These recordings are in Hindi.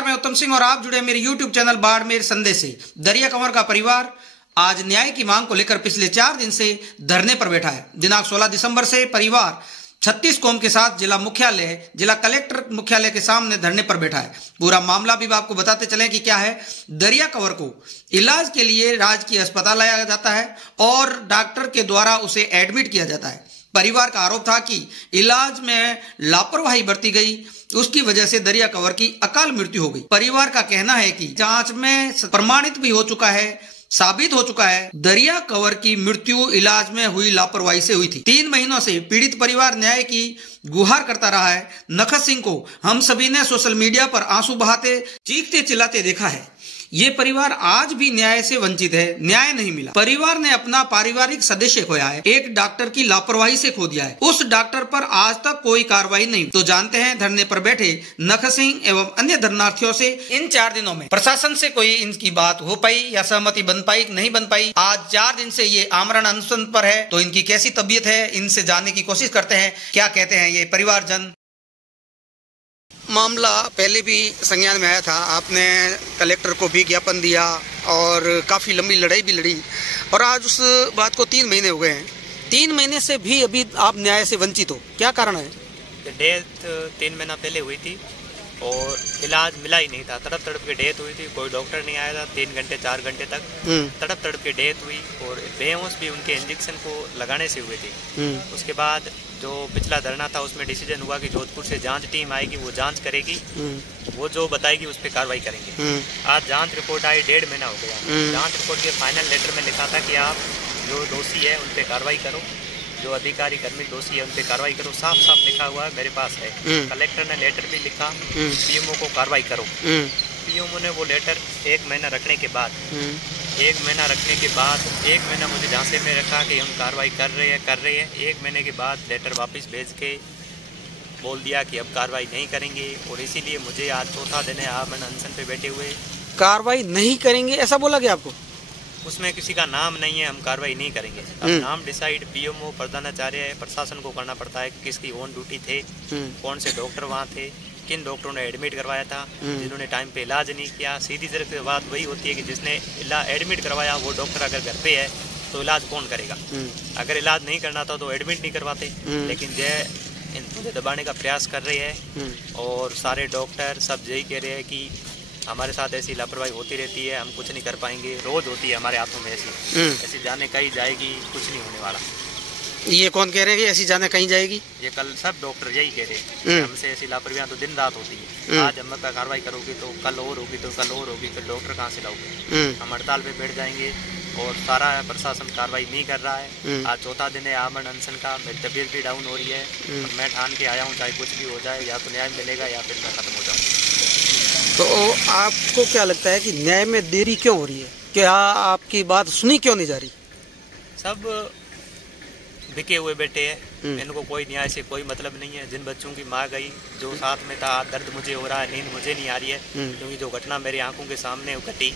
नमस्कार, मैं उत्तम सिंह और आप जुड़े मेरे YouTube चैनल बाड़मेर संदेश से। दरिया कंवर का परिवार आज न्याय की मांग को लेकर पिछले 4 दिन से धरने पर बैठा है। दिनांक 16 दिसंबर से परिवार 36 कौम के साथ जिला कलेक्टर मुख्यालय के सामने धरने पर बैठा है। पूरा मामला भी आपको बताते चले कि क्या है। दरिया कंवर को इलाज के लिए राजकीय अस्पताल लाया जाता है और डॉक्टर के द्वारा उसे एडमिट किया जाता है। परिवार का आरोप था कि इलाज में लापरवाही बरती गई, उसकी वजह से दरिया कंवर की अकाल मृत्यु हो गई। परिवार का कहना है कि जांच में प्रमाणित भी हो चुका है, साबित हो चुका है दरिया कंवर की मृत्यु इलाज में हुई लापरवाही से हुई थी। 3 महीनों से पीड़ित परिवार न्याय की गुहार करता रहा है। नखत सिंह को हम सभी ने सोशल मीडिया पर आंसू बहाते, चीखते चिल्लाते देखा है। ये परिवार आज भी न्याय से वंचित है, न्याय नहीं मिला। परिवार ने अपना पारिवारिक सदस्य खोया है, एक डॉक्टर की लापरवाही से खो दिया है। उस डॉक्टर पर आज तक कोई कार्रवाई नहीं। तो जानते हैं धरने पर बैठे नखत सिंह एवं अन्य धरनार्थियों से इन 4 दिनों में प्रशासन से कोई इनकी बात हो पाई या सहमति बन पाई नहीं बन पाई। आज 4 दिन से ये आमरण अनशन पर है, तो इनकी कैसी तबीयत है, इनसे जानने की कोशिश करते हैं क्या कहते हैं ये परिवारजन। मामला पहले भी संज्ञान में आया था, आपने कलेक्टर को भी ज्ञापन दिया और काफ़ी लंबी लड़ाई भी लड़ी और आज उस बात को 3 महीने हो गए हैं। 3 महीने से भी अभी आप न्याय से वंचित हो, क्या कारण है? डेथ 3 महीना पहले हुई थी और इलाज मिला ही नहीं था। तड़प तड़प के डेथ हुई थी, कोई डॉक्टर नहीं आया था। 3 घंटे 4 घंटे तक तड़प तड़प के डेथ हुई और बेहोश भी उनके इंजेक्शन को लगाने से हुए थे। उसके बाद जो पिछला धरना था उसमें डिसीजन हुआ कि जोधपुर से जांच टीम आएगी, वो जांच करेगी, वो जो बताएगी उस पर कार्रवाई करेंगे। आज जांच रिपोर्ट आई, 1.5 महीना हो गया। जांच रिपोर्ट के फाइनल लेटर में लिखा था कि आप जो दोषी है उन पर कार्रवाई करो, जो अधिकारी कर्मी दोषी है उन पर कार्रवाई करो। साफ साफ लिखा हुआ है, मेरे पास है। कलेक्टर ने लेटर भी लिखा, पीएमओ को कार्रवाई करो। पीएमओ ने वो लेटर 1 महीना रखने के बाद 1 महीना मुझे झांसे में रखा कि हम कार्रवाई कर रहे हैं। 1 महीने के बाद लेटर वापस भेज के बोल दिया कि अब कार्रवाई नहीं करेंगे और इसीलिए मुझे आज चौथा दिन है आमरण अनशन पे बैठे हुए। कार्रवाई नहीं करेंगे ऐसा बोला गया आपको? उसमें किसी का नाम नहीं है, हम कार्रवाई नहीं करेंगे। अब नाम डिसाइड पीएमओ प्रधानाचार्य प्रशासन को करना पड़ता है, किसकी ऑन ड्यूटी थे, कौन से डॉक्टर वहाँ थे, किन डॉक्टरों ने एडमिट करवाया था, जिन्होंने टाइम पे इलाज नहीं किया। सीधी तरह बात वही होती है कि जिसने एडमिट करवाया वो डॉक्टर अगर घर पे है तो इलाज कौन करेगा? अगर इलाज नहीं करना था तो एडमिट नहीं करवाते। लेकिन मुझे दबाने का प्रयास कर रहे हैं और सारे डॉक्टर सब यही कह रहे हैं कि हमारे साथ ऐसी लापरवाही होती रहती है, हम कुछ नहीं कर पाएंगे। रोज होती है हमारे हाथों में ऐसी जाने कहीं जाएगी, कुछ नहीं होने वाला। ये कौन कह रहे हैं कि ऐसी जाने कहीं जाएगी? ये कल सब डॉक्टर यही कह रहे हैं, हमसे ऐसी लापरवाही तो दिन रात होती है। आज हम पे कार्रवाई करोगे तो कल और होगी, तो कल और होगी, फिर डॉक्टर कहाँ से लाओगे? हम हड़ताल पे बैठ जाएंगे और सारा प्रशासन कार्रवाई नहीं कर रहा है। आज चौथा दिन है आमरण अनशन का। मेरी तबीयत भी डाउन हो रही है और मैं ठान के आया हूँ चाहे कुछ भी हो जाए, या तो न्याय मिलेगा या फिर मैं खत्म हो जाऊँगा। तो आपको क्या लगता है कि न्याय में देरी क्यों हो रही है? क्या आपकी बात सुनी क्यों नहीं जा रही? सब बिके हुए बैठे हैं, इनको कोई न्याय से कोई मतलब नहीं है। जिन बच्चों की माँ गई, जो साथ में था, दर्द मुझे हो रहा है, नींद मुझे नहीं आ रही है, क्योंकि जो घटना मेरी आंखों के सामने घटी।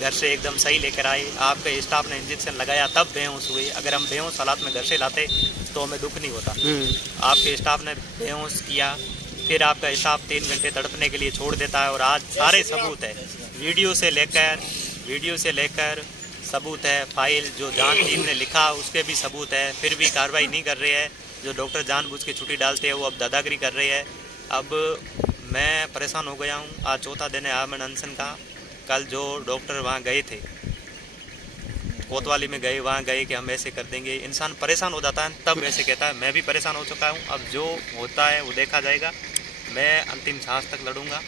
घर से एकदम सही लेकर आए, आपके स्टाफ ने इंजेक्शन लगाया तब बेहोश हुए। अगर हम बेहोश हालात में घर से लाते तो हमें दुख नहीं होता। आपके स्टाफ ने बेहोश किया, फिर आपका स्टाफ 3 घंटे तड़पने के लिए छोड़ देता है और आज सारे सबूत है, वीडियो से लेकर सबूत है। फाइल जो जांच टीम ने लिखा उसके भी सबूत है, फिर भी कार्रवाई नहीं कर रहे हैं। जो डॉक्टर जानबूझ के छुट्टी डालते हैं वो अब दादागिरी कर रहे हैं। अब मैं परेशान हो गया हूँ। आज चौथा दिन है आमरण अनशन का। कल जो डॉक्टर वहाँ गए थे, कोतवाली में गए, वहाँ गए कि हम ऐसे कर देंगे। इंसान परेशान हो जाता है तब ऐसे कहता है। मैं भी परेशान हो चुका हूँ। अब जो होता है वो देखा जाएगा। मैं अंतिम सांस तक लड़ूंगा।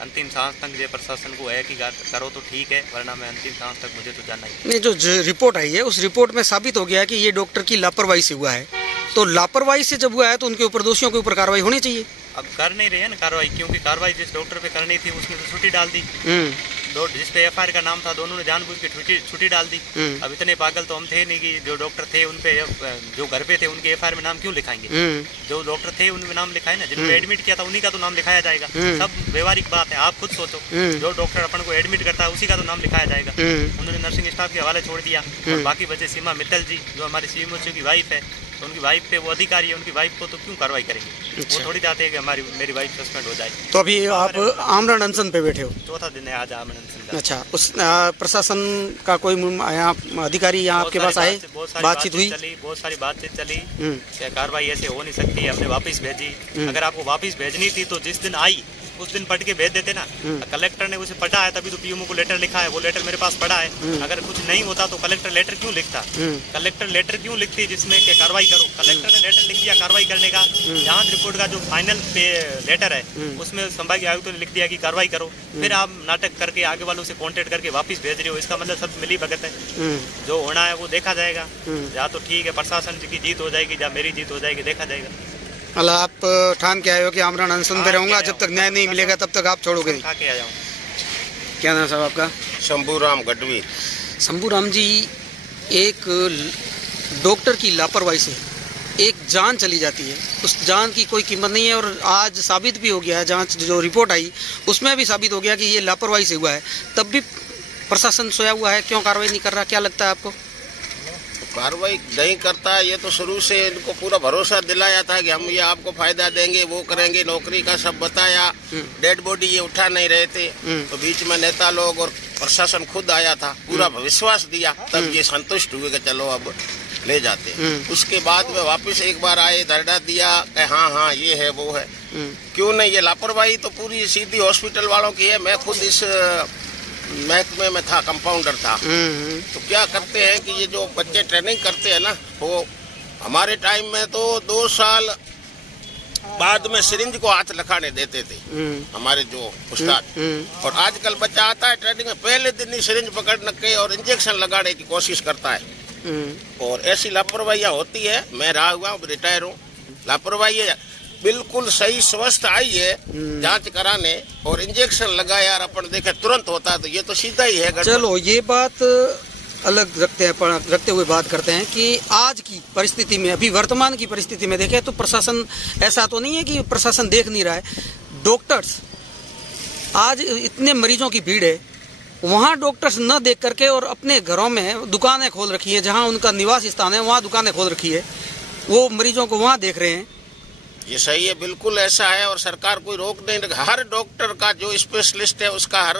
अंतिम सांस तक जो प्रशासन को है कि करो तो ठीक है, वरना मैं अंतिम सांस तक मुझे तो जाना ही नहीं। जो रिपोर्ट आई है उस रिपोर्ट में साबित हो गया कि ये डॉक्टर की लापरवाही से हुआ है, तो लापरवाही से जब हुआ है तो उनके ऊपर दोषियों के ऊपर कार्रवाई होनी चाहिए। अब कर नहीं रहे हैं ना कार्रवाई, क्योंकि कार्रवाई जिस डॉक्टर पे करनी थी उसने तो छुट्टी डाल दी। जिस पे एफआईआर का नाम था दोनों ने जानबूझ के छुट्टी डाल दी। अब इतने पागल तो हम थे नहीं कि जो डॉक्टर थे उन पे, जो घर पे थे उनके एफआईआर में नाम क्यों लिखाएंगे? जो डॉक्टर थे उनमें नाम लिखाए ना, जिनको एडमिट किया था उन्हीं का तो नाम लिखाया जाएगा। सब व्यवहारिक बात है, आप खुद सोचो। जो डॉक्टर अपन को एडमिट करता है उसी का तो नाम लिखाया जाएगा। उन्होंने नर्सिंग स्टाफ के हवाले छोड़ दिया और बाकी बचे सीमा मित्तल जी जो हमारी सीएमओ की वाइफ है, तो उनकी वाइफ पे वो अधिकारी है, उनकी वाइफ को तो क्यों कार्रवाई करेंगे? वो थोड़ी चाहते हैं कि मेरी वाइफ सस्पेंड हो जाए। तो अभी आप आमरण अनशन पे बैठे हो? चौथा दिन है आज आमरण अनशन का। अच्छा, उस प्रशासन का कोई यहाँ अधिकारी यहाँ आपके पास आए, बातचीत हुई? बहुत सारी बातचीत चली कि कार्रवाई ऐसे हो नहीं सकती, हमने वापस भेजी। अगर आपको वापस भेजनी थी तो जिस दिन आई उस दिन पढ़ के भेज देते ना। कलेक्टर ने उसे पढ़ा है तभी तो पीएमओ को लेटर लिखा है, वो लेटर मेरे पास पड़ा है। अगर कुछ नहीं होता तो कलेक्टर लेटर क्यों लिखता? कलेक्टर लेटर क्यों लिखती जिसमें कि कार्रवाई करो? कलेक्टर ने लेटर लिख दिया कार्रवाई करने का। जांच रिपोर्ट का जो फाइनल लेटर है उसमें संभागीय आयुक्त ने लिख दिया कि कार्रवाई करो। फिर आप नाटक करके आगे वालों से कॉन्टेक्ट करके वापस भेज रहे हो, इसका मतलब सब मिली भगत है। जो होना है वो देखा जाएगा। या तो ठीक है प्रशासन की जीत हो जाएगी या मेरी जीत हो जाएगी, देखा जाएगा। मतलब आप ठान के आए हो कि आमरण अनशन पे रहूंगा, जब तक न्याय नहीं मिलेगा तब तक आप छोड़ोगे नहीं? क्या नाम साहब आपका? शंभूराम गढ़वी। शंभूराम जी, एक डॉक्टर की लापरवाही से एक जान चली जाती है, उस जान की कोई कीमत नहीं है। और आज साबित भी हो गया है, जांच जो रिपोर्ट आई उसमें भी साबित हो गया कि ये लापरवाही से हुआ है। तब भी प्रशासन सोया हुआ है, क्यों कार्रवाई नहीं कर रहा? क्या लगता है आपको? कार्रवाई नहीं करता, ये तो शुरू से इनको पूरा भरोसा दिलाया था कि हम ये आपको फायदा देंगे, वो करेंगे, नौकरी का सब बताया। डेड बॉडी ये उठा नहीं रहे थे, तो बीच में नेता लोग और प्रशासन खुद आया था, पूरा विश्वास दिया, तब ये संतुष्ट हुए कि चलो अब ले जाते। उसके बाद में वापस एक बार आए, धरना दिया कि हाँ ये है वो है। क्यों नहीं? ये लापरवाही तो पूरी सीधी हॉस्पिटल वालों की है। मैं खुद इस महकमे में था, कंपाउंडर था। तो क्या करते हैं कि ये जो बच्चे ट्रेनिंग करते हैं ना, वो हमारे टाइम में तो 2 साल बाद में सिरिंज को हाथ लखाने देते थे हमारे जो उस्ताद। और आजकल बच्चा आता है ट्रेनिंग में, पहले दिन ही सिरिंज पकड़ के और इंजेक्शन लगाने की कोशिश करता है। और ऐसी लापरवाहियाँ होती है। मैं रहा हुआ हूँ, रिटायर हूँ। लापरवाही बिल्कुल सही स्वस्थ आई है जांच कराने और इंजेक्शन लगाया और अपन देखे तुरंत होता, तो ये तो सीधा ही है। चलो ये बात अलग रखते हुए बात करते हैं कि आज की परिस्थिति में, अभी वर्तमान की परिस्थिति में देखें तो प्रशासन, ऐसा तो नहीं है कि प्रशासन देख नहीं रहा है। डॉक्टर्स, आज इतने मरीजों की भीड़ है, वहाँ डॉक्टर्स न देख करके और अपने घरों में दुकानें खोल रखी है, जहाँ उनका निवास स्थान है वहाँ दुकानें खोल रखी है, वो मरीजों को वहाँ देख रहे हैं। ये सही है, बिल्कुल ऐसा है। और सरकार कोई रोक नहीं रहा। हर डॉक्टर का जो स्पेशलिस्ट है उसका हर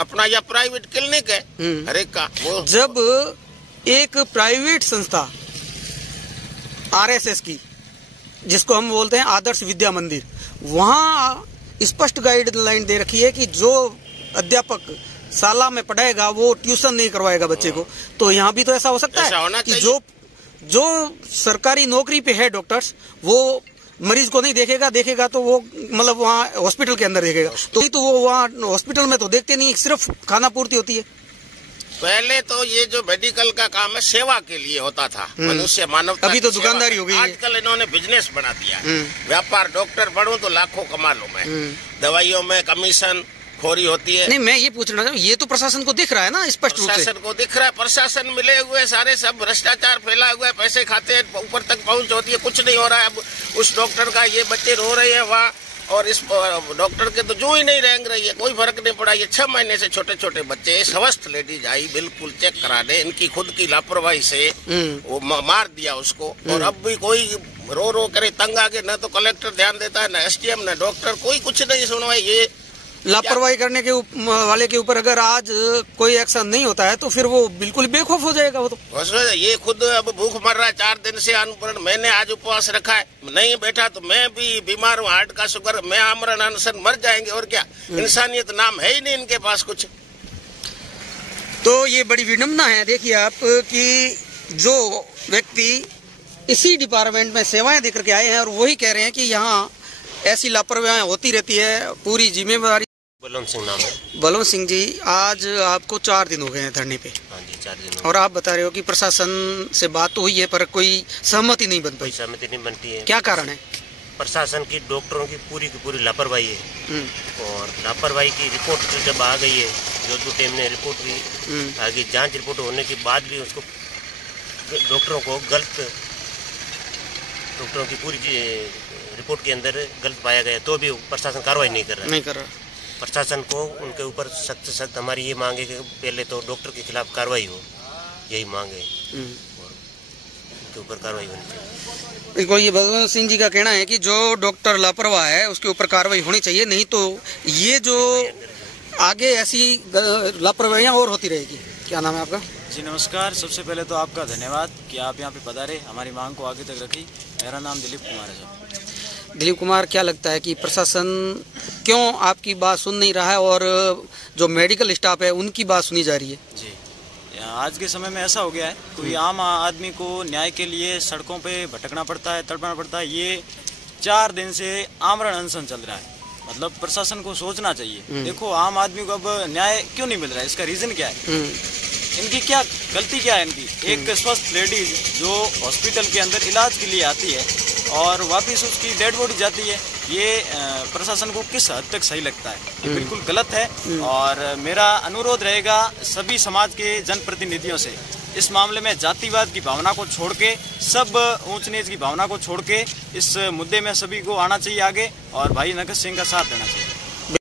अपना या प्राइवेट क्लिनिक है हर एक का। वो जब एक प्राइवेट संस्था आरएसएस की, जिसको हम बोलते हैं आदर्श विद्या मंदिर, वहाँ स्पष्ट गाइडलाइन दे रखी है कि जो अध्यापक शाला में पढ़ाएगा वो ट्यूशन नहीं करवाएगा बच्चे को, तो यहाँ भी तो ऐसा हो सकता है कि जो सरकारी नौकरी पे है डॉक्टर्स, वो मरीज को नहीं देखेगा तो वो मतलब वहाँ हॉस्पिटल के अंदर देखेगा, तो वो वहाँ हॉस्पिटल में तो देखते नहीं, सिर्फ खाना पूर्ति होती है। पहले तो ये जो मेडिकल का काम है सेवा के लिए होता था, मनुष्य मानवता। अभी तो दुकानदारी हो गई है। आजकल इन्होंने बिजनेस बना दिया, व्यापार। डॉक्टर बढ़ो तो लाखों कमा लो मैं, दवाइयों में कमीशन खोरी होती है। नहीं, मैं ये पूछना चाहूँ, ये तो प्रशासन को दिख रहा है ना, स्पष्ट रूप से प्रशासन को दिख रहा है। प्रशासन मिले हुए सारे, सब भ्रष्टाचार फैला हुआ है, पैसे खाते हैं, ऊपर तक पहुंच होती है, कुछ नहीं हो रहा है। अब उस डॉक्टर का ये बच्चे रो रहे हैं वहाँ, और इस डॉक्टर के तो जो ही नहीं रेंग रही है, कोई फर्क नहीं पड़ा। ये 6 महीने से छोटे छोटे बच्चे, स्वस्थ लेडीज आई बिल्कुल चेक कराने, इनकी खुद की लापरवाही से वो मार दिया उसको। और अब भी कोई रो करे, तंग आगे, न तो कलेक्टर ध्यान देता है, न एसडीएम, न डॉक्टर, कोई कुछ नहीं सुनवाई। ये लापरवाही करने के वाले के ऊपर अगर आज कोई एक्शन नहीं होता है तो फिर वो बिल्कुल बेखौफ हो जाएगा। वो तो ये खुद अब भूख मर रहा है 4 दिन से अनपढ़। मैंने आज उपवास रखा है, नहीं बैठा तो मैं भी बीमार हूँ, हार्ट का शुगर, मैं आमरण अनशन, मर जाएंगे और क्या। इंसानियत नाम है ही नहीं इनके पास कुछ। तो ये बड़ी विडम्बना है, देखिए आप, कि जो व्यक्ति इसी डिपार्टमेंट में सेवाएं देकर के आए हैं और वही कह रहे हैं कि यहाँ ऐसी लापरवाही होती रहती है, पूरी जिम्मेवारी। बलवंत सिंह नाम है। बलवंत सिंह जी, आज आपको 4 दिन हो गए हैं धरने पे। हाँ जी, 4 दिन। और आप बता रहे हो कि प्रशासन से बात तो हुई है पर कोई सहमति नहीं बन पाई। सहमति नहीं बनती है। क्या कारण है? प्रशासन की, डॉक्टरों की पूरी लापरवाही है। और लापरवाही की रिपोर्ट जब आ गई है, जोधपुर टीम ने रिपोर्ट भी आ गई, जांच रिपोर्ट होने के बाद भी उसको डॉक्टरों को गलत, डॉक्टरों की पूरी रिपोर्ट के अंदर गलत पाया गया, तो भी प्रशासन कार्रवाई नहीं कर रहा। प्रशासन को उनके ऊपर सख्त से सख्त हमारी ये मांग है कि पहले तो डॉक्टर के खिलाफ कार्रवाई हो, यही मांग है। उसके ऊपर कार्रवाई होनी चाहिए। बिल्कुल, ये भगवंत सिंह जी का कहना है कि जो डॉक्टर लापरवाह है उसके ऊपर कार्रवाई होनी चाहिए, नहीं तो ये जो आगे ऐसी लापरवाहियां और होती रहेगी। क्या नाम है आपका? जी नमस्कार। सबसे पहले तो आपका धन्यवाद कि आप यहाँ पे पधारे, हमारी मांग को आगे तक रखी। मेरा नाम दिलीप कुमार है सर। दिलीप कुमार, क्या लगता है कि प्रशासन क्यों आपकी बात सुन नहीं रहा है और जो मेडिकल स्टाफ है उनकी बात सुनी जा रही है? जी, आज के समय में ऐसा हो गया है, कोई आम आदमी को न्याय के लिए सड़कों पे भटकना पड़ता है, तड़पना पड़ता है। ये 4 दिन से आमरण अनशन चल रहा है। मतलब प्रशासन को सोचना चाहिए। देखो, आम आदमी को अब न्याय क्यों नहीं मिल रहा है, इसका रीजन क्या है? इनकी क्या गलती क्या है इनकी? एक स्वस्थ लेडीज जो हॉस्पिटल के अंदर इलाज के लिए आती है और वापस उसकी डेड बॉडी जाती है, ये प्रशासन को किस हद तक सही लगता है? ये बिल्कुल गलत है। और मेरा अनुरोध रहेगा सभी समाज के जनप्रतिनिधियों से, इस मामले में जातिवाद की भावना को छोड़ के, सब ऊंच नीच की भावना को छोड़ के इस मुद्दे में सभी को आना चाहिए आगे और भाई नगद सिंह का साथ देना चाहिए।